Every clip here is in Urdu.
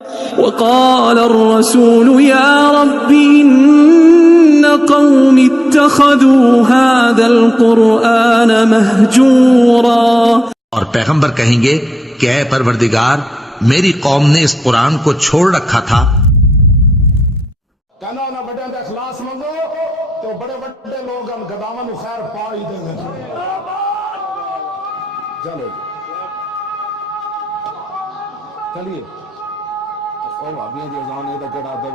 وقال الرسول يا رب إن قوم اتخذوا هذا القرآن مهجورا، اور پیغمبر کہیں گے کہ اے پروردگار میری قوم نے اس قرآن کو چھوڑ رکھا تھا۔ کہنا انہاں بڑے دا اخلاص منگو تو بڑے بڑے لوگ ہم گداواں نو خیر پا ہی دیں گے۔ چلو چلیے او بھابیاں دی اذان اے تے کڑا دے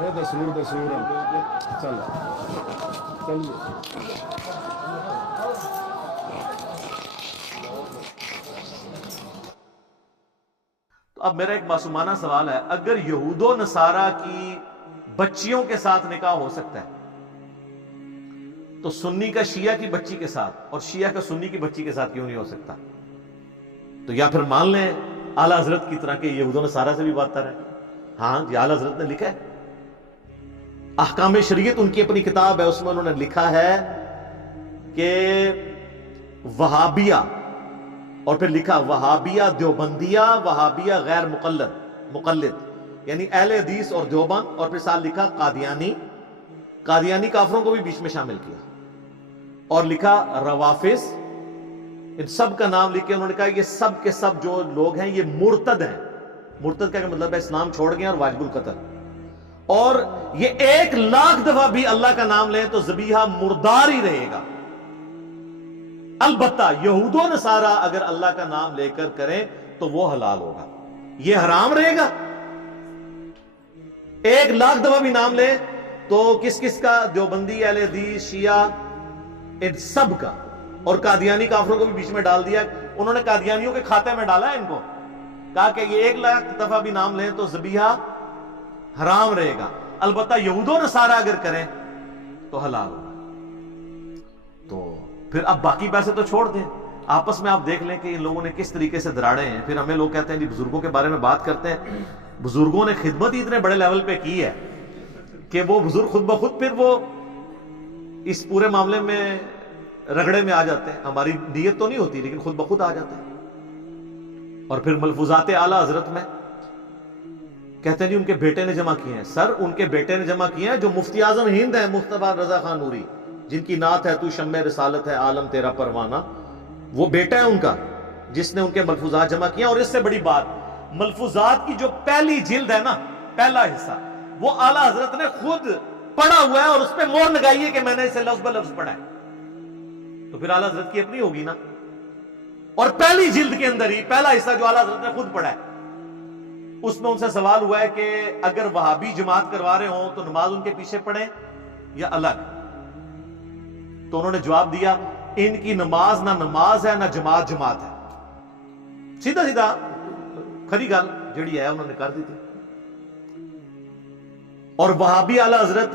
اے تے سور چل چلیے۔ تو اب میرا ایک معصومانہ سوال ہے، اگر یہود و نصارہ کی بچیوں کے ساتھ نکاح ہو سکتا ہے تو سنی کا شیعہ کی بچی کے ساتھ اور شیعہ کا سنی کی بچی کے ساتھ کیوں نہیں ہو سکتا؟ تو یا پھر مان لیں اعلیٰ حضرت کی طرح کہ یہود و نصارہ سے بھی بدتر ہے۔ ہاں جی، اعلیٰ حضرت نے لکھا ہے، احکام شریعت ان کی اپنی کتاب ہے، اس میں انہوں نے لکھا ہے کہ وہابیہ، اور پھر لکھا وہابیہ دیوبندیہ، وہابیہ غیر مقلد، یعنی اہل حدیث اور دیوبند، اور پھر ساتھ لکھا قادیانی کافروں کو بھی بیچ میں شامل کیا، اور لکھا روافظ، ان سب کا نام لکھ کے انہوں نے کہا یہ سب کے سب جو لوگ ہیں یہ مرتد ہیں۔ مرتد کا مطلب ہے اسلام چھوڑ گئے اور واجب القتل، اور یہ 1,00,000 دفعہ بھی اللہ کا نام لیں تو ذبیحہ مردار ہی رہے گا۔ البتہ یہود و نصارہ اگر اللہ کا نام لے کر کریں تو وہ حلال ہوگا، یہ حرام رہے گا۔ 1,00,000 دفعہ بھی نام لیں تو کس کا؟ دیوبندی، اہل حدیث، شیعہ، ان سب کا، اور قادیانی کافروں کو بھی بیچ میں ڈال دیا۔ انہوں نے قادیانیوں کے کھاتے میں ڈالا ہے ان کو، کہا کہ یہ 1,00,000 دفعہ بھی نام لیں تو ذبیحہ حرام رہے گا، البتہ یہود و نصارہ اگر کریں تو حلال ہوگا۔ تو پھر اب باقی پیسے تو چھوڑ دیں، آپس میں آپ دیکھ لیں کہ ان لوگوں نے کس طریقے سے دراڑے ہیں۔ پھر ہمیں لوگ کہتے ہیں جی بزرگوں کے بارے میں بات کرتے ہیں، بزرگوں نے خدمت ہی اتنے بڑے لیول پہ کی ہے کہ وہ بزرگ خود بخود پھر وہ اس پورے معاملے میں رگڑے میں آ جاتے ہیں۔ ہماری نیت تو نہیں ہوتی لیکن خود بخود آ جاتے ہیں۔ اور پھر ملفوظات اعلیٰ حضرت میں کہتے ہیں جی ان کے بیٹے نے جمع کیے ہیں۔ سر ان کے بیٹے نے جمع کیے ہیں جو مفتی اعظم ہند ہیں، مصطفیٰ رضا خان نوری، جن کی نعت ہے تو شمع رسالت ہے عالم تیرا پروانہ، وہ بیٹا ہے ان کا جس نے ان کے ملفوظات جمع کیے ہیں۔ اور اس سے بڑی بات، ملفوظات کی جو پہلی جلد ہے نا، پہلا حصہ، وہ اعلیٰ حضرت نے خود پڑھا ہوا ہے اور اس پہ مہر لگائی ہے کہ میں نے اسے لفظ بلفظ پڑھا ہے، تو پھر اعلیٰ حضرت کی اپنی ہوگی نا۔ اور پہلی جلد کے اندر ہی پہلا حصہ جو اعلیٰ حضرت نے خود پڑھا ہے، اس میں ان سے سوال ہوا ہے کہ اگر وہابی جماعت کروا رہے ہوں تو نماز ان کے پیچھے پڑھیں یا الگ؟ تو انہوں نے جواب دیا ان کی نماز نہ نماز ہے نہ جماعت ہے، سیدھا سیدھا کھری گل جڑی ہے انہوں نے کر دی تھی۔ اور وہابی اعلیٰ حضرت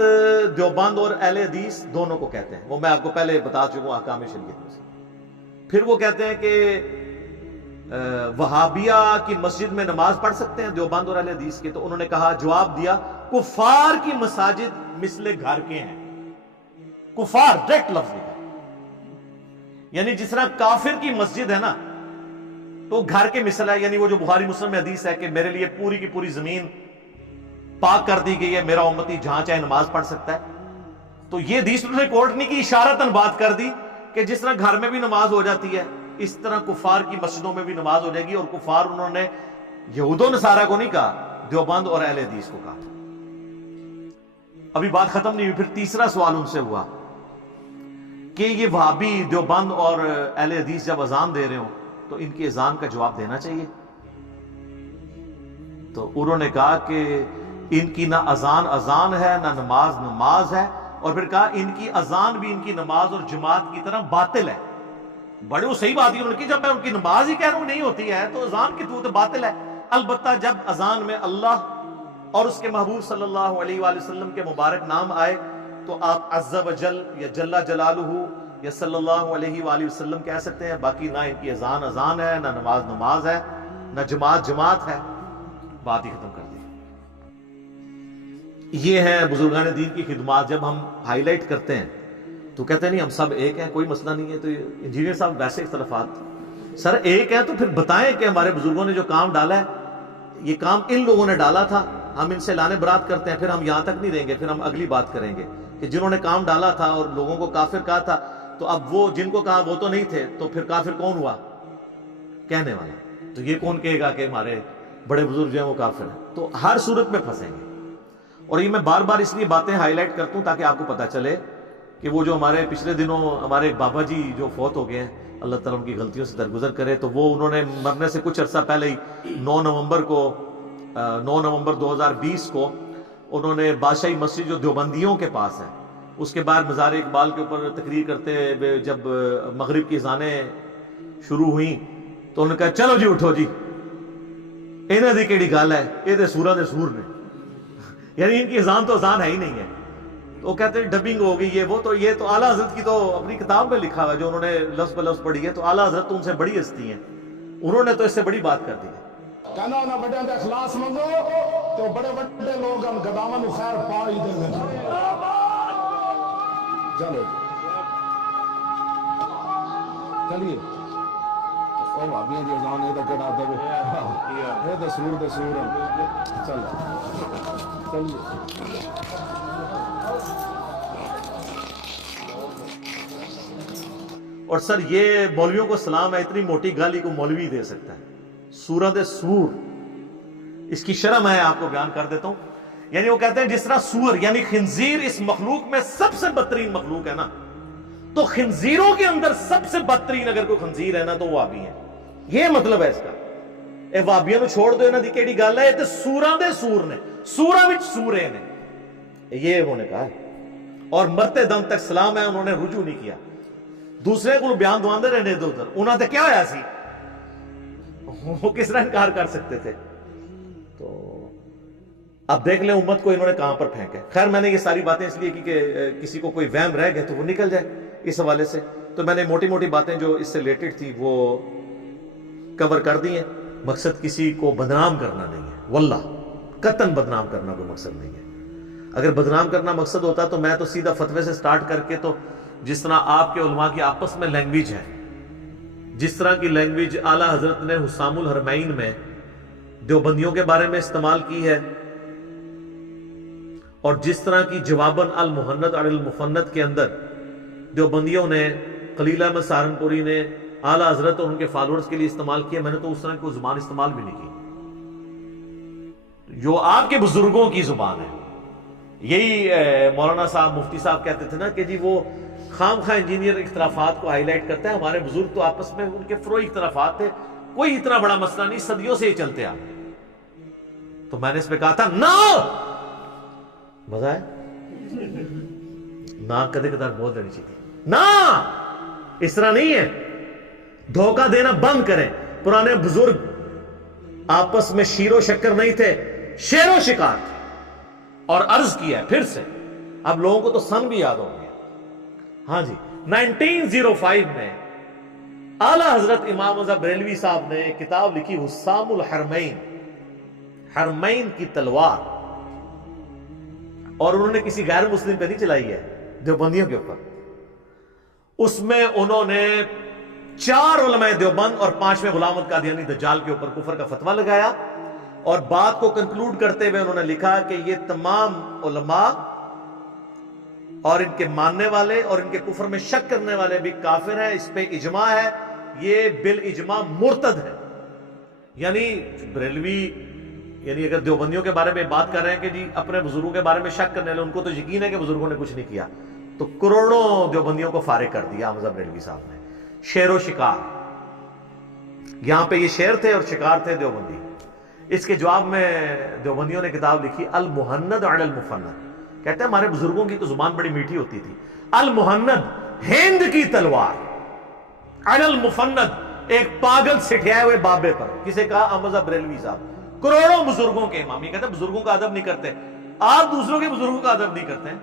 دیوبند اور اہل حدیث دونوں کو کہتے ہیں، وہ میں آپ کو پہلے بتا چکا ہوں احکام شریعت میں سے۔ پھر وہ کہتے ہیں کہ وہابیہ کی مسجد میں نماز پڑھ سکتے ہیں دیوبند اور اہل حدیث کے؟ تو انہوں نے کہا، جواب دیا کفار کی مساجد مثل گھر کے ہیں۔ کفار ڈائریکٹ لفظ لکھا، یعنی جس طرح کافر کی مسجد ہے نا تو گھر کے مثل ہے، یعنی وہ جو بخاری مسلم میں حدیث ہے کہ میرے لیے پوری کی پوری زمین پاک کر دی گئی ہے، میرا امتی جہاں چاہے نماز پڑھ سکتا ہے۔ تو یہ حدیث انہوں نے کوٹ نہیں کی، اشارتاً بات کر دی کہ جس طرح گھر میں بھی نماز ہو جاتی ہے اس طرح کفار کی مسجدوں میں بھی نماز ہو جائے گی۔ اور کفار انہوں نے یہود و نصارہ کو نہیں کہا، دیوبند اور اہل حدیث کو کہا۔ ابھی بات ختم نہیں ہوئی، پھر تیسرا سوال ان سے ہوا کہ یہ وہابی دیوبند اور اہل حدیث جب اذان دے رہے ہوں تو ان کی اذان کا جواب دینا چاہیے؟ تو انہوں نے کہا کہ ان کی نہ اذان ہے نہ نماز ہے، اور پھر کہا ان کی اذان بھی ان کی نماز اور جماعت کی طرح باطل ہے۔ بڑے وہ صحیح بات ہی انہوں نے کی، جب میں ان کی نماز ہی کہہ رہا ہوں نہیں ہوتی ہے تو اذان کی تو باطل ہے۔ البتہ جب اذان میں اللہ اور اس کے محبوب صلی اللہ علیہ وآلہ وسلم کے مبارک نام آئے تو آپ عز و جل یا جل جلالہ یا صلی اللہ علیہ وآلہ وسلم کہہ سکتے ہیں، باقی نہ ان کی اذان ہے نہ نماز ہے نہ جماعت ہے، بات ہی ختم کر دی۔ یہ ہے بزرگان دین کی خدمات۔ جب ہم ہائی لائٹ کرتے ہیں تو کہتے ہیں نہیں ہم سب ایک ہیں، کوئی مسئلہ نہیں ہے۔ تو انجینئر صاحب ویسے اختلافات، سر ایک ہے تو پھر بتائیں کہ ہمارے بزرگوں نے جو کام ڈالا ہے یہ کام ان لوگوں نے ڈالا تھا. ہم ان سے لانے برات کرتے ہیں, پھر ہم یہاں تک نہیں دیں گے, پھر ہم اگلی بات کریں گے کہ جنہوں نے کام ڈالا تھا اور لوگوں کو کافر کہا تھا, تو اب وہ جن کو کہا وہ تو نہیں تھے, تو پھر کافر کون ہوا؟ کہنے والا. تو یہ کون کہے گا کہ ہمارے بڑے بزرگ جو ہیں وہ کافر ہیں؟ تو ہر صورت میں پھنسیں گے. اور یہ میں بار بار اس لیے باتیں ہائی لائٹ کرتا ہوں تاکہ آپ کو پتہ چلے کہ وہ جو ہمارے پچھلے دنوں ہمارے ایک بابا جی جو فوت ہو گئے ہیں, اللہ تعالیٰ ان کی غلطیوں سے درگزر کرے, تو وہ انہوں نے مرنے سے کچھ عرصہ پہلے ہی 9 نومبر 2020 کو انہوں نے بادشاہی مسجد جو دیوبندیوں کے پاس ہے اس کے باہر مزار اقبال کے اوپر تقریر کرتے ہوئے جب مغرب کی اذانیں شروع ہوئیں تو انہوں نے کہا چلو جی اٹھو جی, انہیں دی کیڑی گل ہے, یہ تو سورہ دے سور نے, یعنی ان کی اذان تو اذان ہے ہی نہیں ہے. تو وہ کہتے ہیں ڈبنگ ہو گئی یہ تو اعلیٰ حضرت کی تو اپنی کتاب میں لکھا ہوا ہے جو انہوں نے لفظ بہ لفظ پڑھی ہے, تو اعلیٰ حضرت تو ان سے بڑی ہستی ہیں, انہوں نے تو اس سے بڑی بات کر دی ہے. کہنا انہاں بڑے دے اخلاص منگو تو بڑے بڑے لوگ ہم گداواں نو خیر پا ہی دیں گے. چلو چلیے او بھابیاں دی اذان اے تے کڑا دے اے تے سور چلو چلیے. اور سر یہ مولویوں کو سلام ہے, اتنی موٹی گالی کو مولوی دے سکتا ہے؟ سورہ دے سور, اس کی شرح میں آپ کو بیان کر دیتا ہوں. یعنی وہ کہتے ہیں جس طرح سور یعنی خنزیر اس مخلوق میں سب سے بدترین مخلوق ہے نا, تو خنزیروں کے اندر سب سے بدترین اگر کوئی خنزیر ہے نا تو وہابی ہیں. یہ مطلب ہے اس کا. اے وہابیاں نو چھوڑ دو, انہاں دی کیڑی گل ہے, تے سوراں دے سور نے, سوراں وچ سورے نے, یہ انہوں نے کہا ہے. اور مرتے دم تک سلام ہے, انہوں نے رجوع نہیں کیا. دوسرے کو بیان دواندے رہنے ادھر ادھر, انہاں تے کیا ہویا سی, وہ کس طرح انکار کر سکتے تھے؟ تو اب دیکھ لیں امت کو انہوں نے کہاں پر پھینکا. خیر میں نے یہ ساری باتیں اس لیے کی کہ کسی کو کوئی وہم رہ گئے تو وہ نکل جائے اس حوالے سے. تو میں نے موٹی موٹی باتیں جو اس سے ریلیٹڈ تھی وہ کور کر دی ہیں. مقصد کسی کو بدنام کرنا نہیں ہے, واللہ قطعاً بدنام کرنا کوئی مقصد نہیں ہے. اگر بدنام کرنا مقصد ہوتا تو میں تو سیدھا فتوے سے سٹارٹ کر کے, تو جس طرح آپ کے علماء کی آپس میں لینگویج ہے, جس طرح کی لینگویج اعلیٰ حضرت نے حسام الحرمین میں دیوبندیوں کے بارے میں استعمال کی ہے, اور جس طرح کی جواباً المحند علی المفند کے اندر دیوبندیوں نے, خلیل احمد سہارنپوری نے اعلیٰ حضرت اور ان کے فالورز کے لیے استعمال کیا, میں نے تو اس طرح کی کوئی زبان استعمال بھی نہیں کی جو آپ کے بزرگوں کی زبان ہے. یہی مولانا صاحب مفتی صاحب کہتے تھے نا کہ جی وہ خام خواہ انجینئر اختلافات کو ہائی لائٹ کرتا ہے, ہمارے بزرگ تو آپس میں ان کے فروئی اختلافات تھے, کوئی اتنا بڑا مسئلہ نہیں, صدیوں سے ہی چلتے آ. تو میں نے اس پہ کہا تھا نا, مزہ ہے نا, کدے کدار بول دینی چاہیے نا, اس طرح نہیں ہے. دھوکہ دینا بند کریں. پرانے بزرگ آپس میں شیر و شکر نہیں تھے, شیر و شکار تھے. اور عرض کیا ہے پھر سے, اب لوگوں کو تو سن بھی یاد ہو گیا. ہاں جی, 1905 میں اعلیٰ حضرت امام رضا بریلوی صاحب نے کتاب لکھی حسام الحرمین, حرمین کی تلوار, اور انہوں نے کسی غیر مسلم پہ نہیں چلائی ہے, دیوبندیوں کے اوپر. اس میں انہوں نے 4 علماء دیوبند اور 5ویں غلام احمد قادیانی دجال کے اوپر کفر کا فتویٰ لگایا, اور بات کو کنکلوڈ کرتے ہوئے انہوں نے لکھا کہ یہ تمام علماء اور ان کے ماننے والے اور ان کے کفر میں شک کرنے والے بھی کافر ہیں, اس پہ اجماع ہے, یہ بالاجماع مرتد ہے. یعنی بریلوی یعنی اگر دیوبندیوں کے بارے میں بات کر رہے ہیں کہ جی اپنے بزرگوں کے بارے میں شک کرنے والے, ان کو تو یقین ہے کہ بزرگوں نے کچھ نہیں کیا, تو کروڑوں دیوبندیوں کو فارغ کر دیا حمزہ بریلوی صاحب نے. شیر و شکار, یہاں پہ یہ شیر تھے اور شکار تھے دیوبندی. اس کے جواب میں دیوبندیوں نے کتاب لکھی المحند علی المفند. کہتے ہیں ہمارے بزرگوں کی تو زبان بڑی میٹھی ہوتی تھی. المحند, ہند کی تلوار, علی المفند, ایک پاگل سٹھیائے ہوئے بابے پر. کسے کہا؟ احمد بریلوی صاحب. کروڑوں بزرگوں کے امام. یہ کہتے ہیں بزرگوں کا ادب نہیں کرتے, آپ دوسروں کے بزرگوں کا ادب نہیں کرتے ہیں.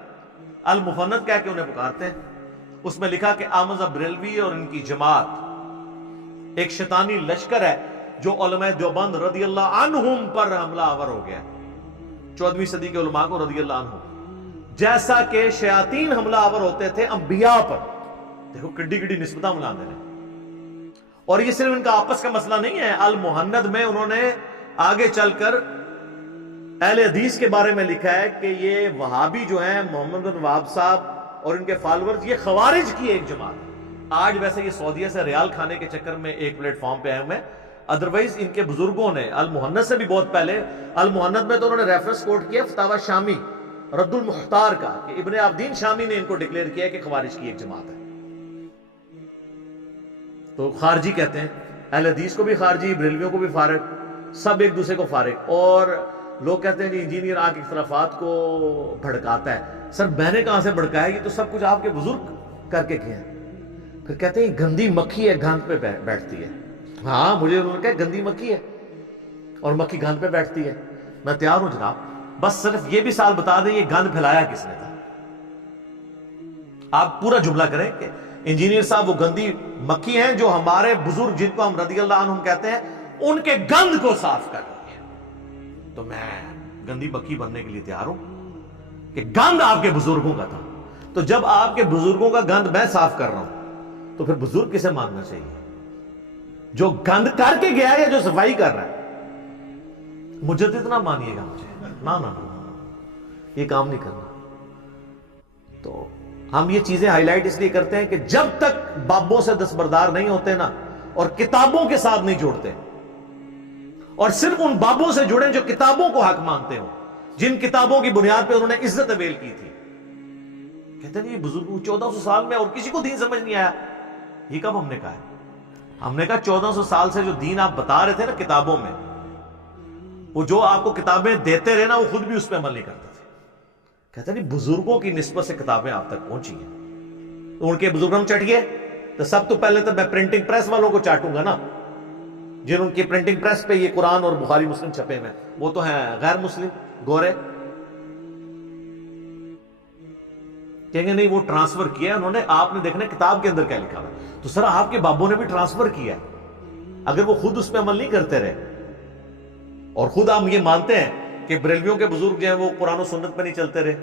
المفند کہہ کے انہیں پکارتے ہیں. اس میں لکھا کہ احمد بریلوی اور ان کی جماعت ایک شیطانی لشکر ہے جو علماء دیوبند رضی اللہ عنہم پر حملہ آور ہو گیا. 14ویں صدی کے علماء کو رضی اللہ عنہم, جیسا کہ شیاطین حملہ آور ہوتے تھے انبیاء پر. دیکھو کڈی کڈی نسبتاں ملاندے نے. اور یہ صرف ان کا آپس کا مسئلہ نہیں ہے. المحند میں انہوں نے آگے چل کر اہل حدیث کے بارے میں لکھا ہے کہ یہ وہابی جو ہیں محمد بن وہاب صاحب اور ان کے فالورز، یہ خوارج کی ایک جماعت ہے۔ آج ویسے یہ سعودیہ سے ریال کھانے کے چکر میں ایک پلیٹ فارم پہ آئے ہوئے ہیں، ادروائز ان کے بزرگوں نے المحنت سے بھی بہت پہلے، المحنت میں تو انہوں نے ریفرنس کوٹ کیا فتاوی شامی رد المختار کا، کہ ابن عابدین شامی نے ان کو ڈکلیئر کیا کہ خوارج کی ایک جماعت ہے۔ تو خارجی کہتے ہیں، اہل حدیث کو بھی خارجی، بریلویوں کو بھی فارغ، سب ایک دوسرے کو فارغ۔ اور لوگ کہتے ہیں کہ انجینئر آ کے اختلافات کو بھڑکاتا ہے۔ سر میں نے کہاں سے بھڑکایا؟ یہ تو سب کچھ آپ کے بزرگ کر کے کیے ہیں۔ پھر کہتے ہیں گندی مکھی ہے گند پہ بیٹھتی ہے۔ ہاں مجھے انہوں نے کہا گندی مکھی ہے اور مکھی گند پہ بیٹھتی ہے، میں تیار ہوں جناب، بس صرف یہ بھی سال بتا دیں یہ گند پھیلایا کس نے تھا۔ آپ پورا جملہ کریں کہ انجینئر صاحب وہ گندی مکھی ہیں جو ہمارے بزرگ جن کو ہم رضی اللہ عنہم کہتے ہیں ان کے گند کو صاف کر رہی ہے۔ تو میں گندی مکھی بننے کے لیے تیار ہوں کہ گند آپ کے بزرگوں کا تھا۔ تو جب آپ کے بزرگوں کا گند میں صاف کر رہا ہوں تو پھر بزرگ کسے ماننا چاہیے؟ جو گند کر کے گیا ہے یا جو صفائی کر رہا ہے؟ مجدد نہ مانیے گا مجھے، نہ یہ کام نہیں کرنا۔ تو ہم یہ چیزیں ہائی لائٹ اس لیے کرتے ہیں کہ جب تک بابوں سے دستبردار نہیں ہوتے نا اور کتابوں کے ساتھ نہیں جوڑتے، اور صرف ان بابوں سے جڑیں جو کتابوں کو حق مانتے ہوں، جن کتابوں کی بنیاد پہ انہوں نے عزت اویل کی تھی۔ کہتے ہیں یہ بزرگ 1400 سال میں اور کسی کو دین سمجھ نہیں آیا۔ یہ کب ہم نے کہا ہے؟ ہم نے کہا 1400 سال سے جو دین آپ بتا رہے تھے نا کتابوں میں، وہ جو آپ کو کتابیں دیتے رہے نا وہ خود بھی اس پہ عمل نہیں کرتے تھے۔ کہتے ہیں بزرگوں کی نسبت سے کتابیں آپ تک پہنچی ہیں، تو ان کے بزرگوں میں چٹیے تو سب تو پہلے تو میں پرنٹنگ پریس والوں کو چاٹوں گا نا، جن ان کی پرنٹنگ پریس پہ یہ قرآن اور بخاری مسلم چھپے ہوئے، وہ تو ہیں غیر مسلم گورے۔ کہیں گے نہیں وہ ٹرانسفر کیا انہوں نے، آپ نے دیکھنا کتاب کے اندر کیا لکھا ہوا ہے۔ تو سر آپ کے بابوں نے بھی ٹرانسفر کیا، اگر وہ خود اس پہ عمل نہیں کرتے رہے، اور خود ہم یہ مانتے ہیں کہ بریلویوں کے بزرگ جو ہیں وہ قرآن و سنت پہ نہیں چلتے رہے،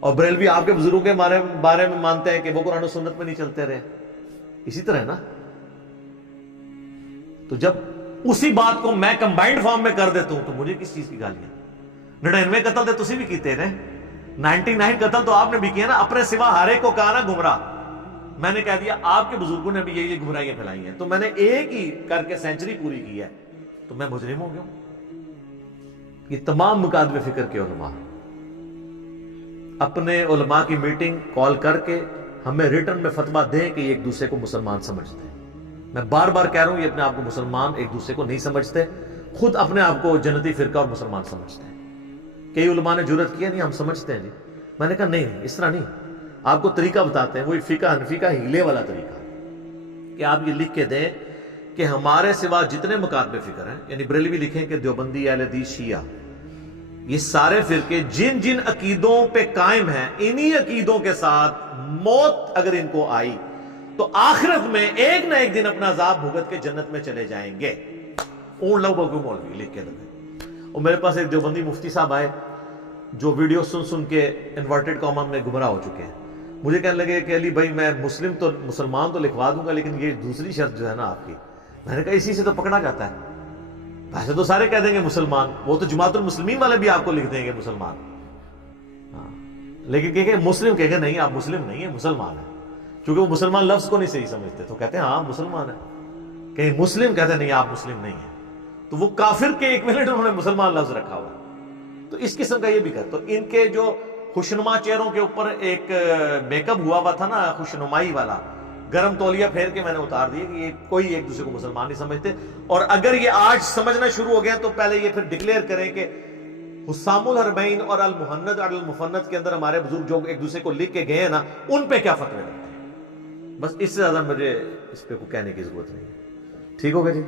اور بریلوی آپ کے بزرگوں کے بارے میں مانتے ہیں کہ وہ قرآن و سنت پہ نہیں چلتے رہے، اسی طرح ہے نا۔ تو جب اسی بات کو میں کمبائنڈ فارم میں کر دیتا ہوں تو مجھے کس چیز کی گالیاں؟ 99 قتل تو تسی بھی کیتے رہے، 99 قتل تو آپ نے بھی کیا نا، اپنے سوا ہر ایک کو کہا نا گمراہ۔ میں نے کہہ دیا آپ کے بزرگوں نے بھی یہ گمراہیاں پھیلائی ہیں، تو میں نے ایک ہی کر کے سینچری پوری کی ہے، تو میں مجرم ہو گیا ہوں۔ یہ تمام مکاتب فکر کے علماء اپنے علماء کی میٹنگ کال کر کے ہمیں ریٹرن میں فتویٰ دیں کہ یہ ایک دوسرے کو مسلمان سمجھتے ہیں۔ میں بار بار کہہ رہا ہوں یہ اپنے آپ کو مسلمان ایک دوسرے کو نہیں سمجھتے، خود اپنے آپ کو جنتی فرقہ اور مسلمان سمجھتے ہیں۔ کئی علماء نے جرأت کیا نہیں ہم سمجھتے ہیں جی، میں نے کہا نہیں اس طرح نہیں، آپ کو طریقہ بتاتے ہیں، وہی فقہ حنفی کا ہیلے والا طریقہ، کہ آپ یہ لکھ کے دیں کہ ہمارے سوا جتنے مکاتب فکر ہیں، یعنی بریلوی لکھیں کہ دیوبندی، اہل حدیث، شیعہ، یہ سارے فرقے جن جن عقیدوں پہ قائم ہیں، انہی عقیدوں کے ساتھ موت اگر ان کو آئی تو آخرت میں ایک نہ ایک دن اپنا عذاب بھگت کے جنت میں چلے جائیں گے۔ اون لوگوں کو مولوی لکھ کے لگے۔ اور میرے پاس ایک دیوبندی مفتی صاحب آئے جو ویڈیو سن کے انورٹڈ قوم میں گمراہ ہو چکے ہیں، مجھے کہنے لگے کہ علی بھائی میں مسلمان تو لکھوا دوں گا لیکن یہ دوسری شرط جو ہے نا آپ کی، میں نے کہا اسی سے تو پکڑا جاتا ہے، ویسے تو سارے کہہ دیں گے مسلمان، وہ تو جماعت المسلمین والے بھی آپ کو لکھ دیں گے مسلمان، ہاں لیکن کہ مسلم کہیں گے نہیں آپ مسلم نہیں ہیں مسلمان ہیں، چونکہ وہ مسلمان لفظ کو نہیں صحیح سمجھتے تو کہتے ہیں ہاں مسلمان ہیں، کہیں مسلم کہتے ہیں نہیں آپ مسلم نہیں ہیں، تو وہ کافر کے ایکویلنٹ انہوں نے مسلمان لفظ رکھا ہوا۔ تو اس قسم کا یہ بھی کرتا، تو ان کے جو خوشنما چہروں کے اوپر ایک میک اپ ہوا تھا نا خوشنمائی والا، گرم تولیہ پھیر کے میں نے اتار دیا کہ یہ کوئی ایک دوسرے کو مسلمان نہیں سمجھتے، اور اگر یہ آج سمجھنا شروع ہو گیا تو پہلے یہ پھر ڈکلیئر کریں کہ حسام الحرمین اور المحند اور المفند کے اندر ہمارے بزرگ جو ایک دوسرے کو لکھ کے گئے ہیں نا ان پہ کیا فتوے لگتے ہیں، بس اس سے زیادہ مجھے اس پہ کو کہنے کی ضرورت نہیں ہے۔ ٹھیک ہوگا جی؟